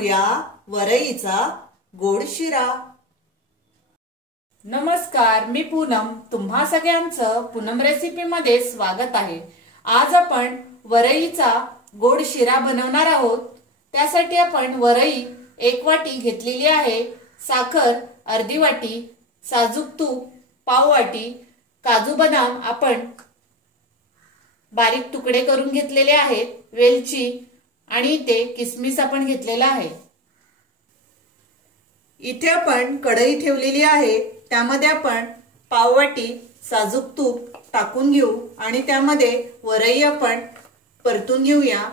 बनवूया वरईचा गोड शिरा। नमस्कार, मी पूनम। तुम्हा सगळ्यांचं पूनम रेसिपी मध्ये स्वागत आहे। आज आपण वरईचा गोड शिरा बनवणार आहोत। त्यासाठी आपण वरई 1 वाटी घेतलेली आहे, साखर अर्धी वाटी, साजूक तूप पाव वाटी, काजू बदाम आपण बारीक तुकडे करून घेतलेले आहेत, वेलची आणि इथे किसमिस आपण घेतलेला आहे। इथे आपण कढई ठेवलेली आहे, त्यामध्ये आपण पाव वाटी साजूक तूप टाकून घेऊ आणि त्यामध्ये वरई आपण परतून घेऊया।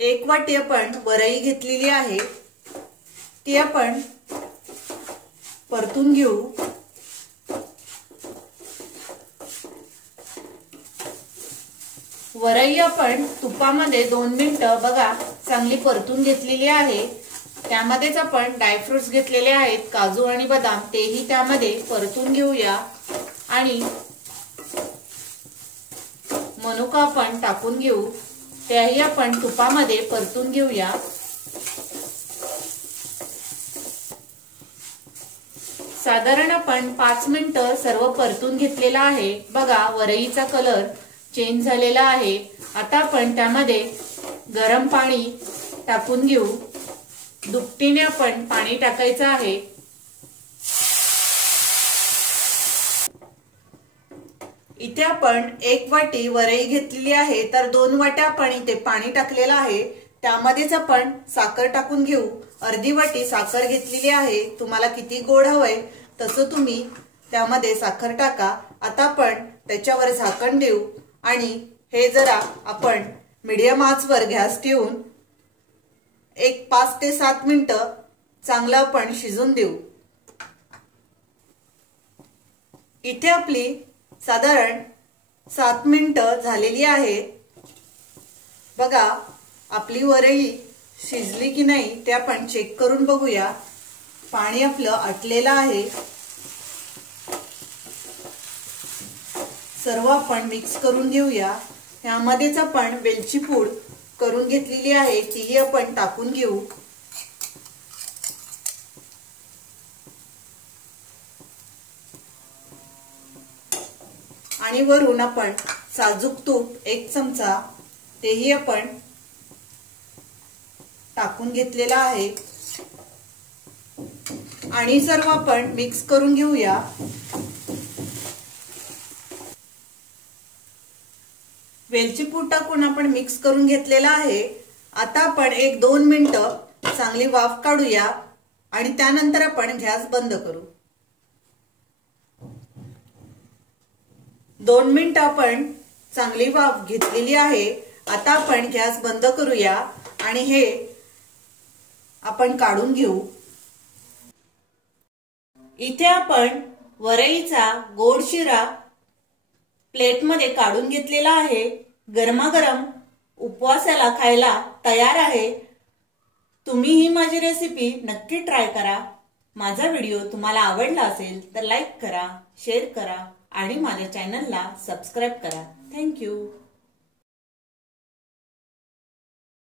एक वाटी आपण वरई घेतलेली आहे, ती आपण परतून घेऊ। वरई आपण तुपामध्ये 2 मिनिटं बघा चांगली परतून घेतलेली आहे। त्यामध्येच आपण ड्रायफ्रुट्स घेतलेले आहेत, काजू आणि बदाम, तेही त्यामध्ये परतून घेऊया आणि मनुका आपण टाकून घेऊ, त्याही आपण तुपामध्ये परतून घेऊया। साधारण आपण 5 मिनिटं सर्व परतून घेतलेला आहे। बघा वरईचा कलर चेंज झालेला आहे। आता आपण त्यामध्ये गरम पाणी टाकून घेऊ, दुपटीने आपण पाणी टाकायचं आहे। इथे आपण 1 वाटी वरई घेतलेली आहे, तर 2 वाट्या आपण इथे पाणी टाकलेलं आहे। त्यामध्येच आपण साखर टाकून घेऊ, अर्धी वाटी साखर घेतलेली आहे। तुम्हाला किती गोड हवंय तसं तुम्ही त्यामध्ये साखर टाका। आता आपण त्याच्यावर झाकण देऊ आणि हे जरा आपण मीडियम आचवर गॅस ठेवून 5 ते 7 मिनिटं चांगलं आपण शिजून देऊ। इथे आपली साधारण 7 मिनिटं झालेली आहेत। बघा आपली वरई शिजली की नाही ते आपण चेक करून बघूया। पाणी आपलं आटलेलं आहे। सर्व आपण मिक्स करून घेऊया। यामध्येच आपण वेलची पूड करून घेतलेली आहे, तीही आपण टाकून घेऊ। आणि वरून आपण साजूक तूप 1 चमचा तेही आपण टाकून घेतलेला आहे आणि सर्व आपण मिक्स करून घेऊया। वेलची पूड टाकून आपण मिक्स करून घेतलेला आहे। आता आपण 1-2 मिनिटं चांगली वाफ काढूया आणि त्यानंतर आपण गॅस बंद करू। 2 मिनिटं आपण चांगली वाफ घेतलेली आहे। आता आपण गॅस बंद करूया आणि हे आपण काढून घेऊ। इथे आपण वरईचा गोड शिरा प्लेटमध्ये काढून घेतलेला आहे। गरमागरम उपवासाला खायला तयार आहे। तुम्ही ही माझी रेसिपी नक्की ट्राय करा। माझा व्हिडिओ तुम्हाला आवडला असेल तर लाईक करा, शेअर करा आणि माझ्या चॅनलला सबस्क्राइब करा। Thank you.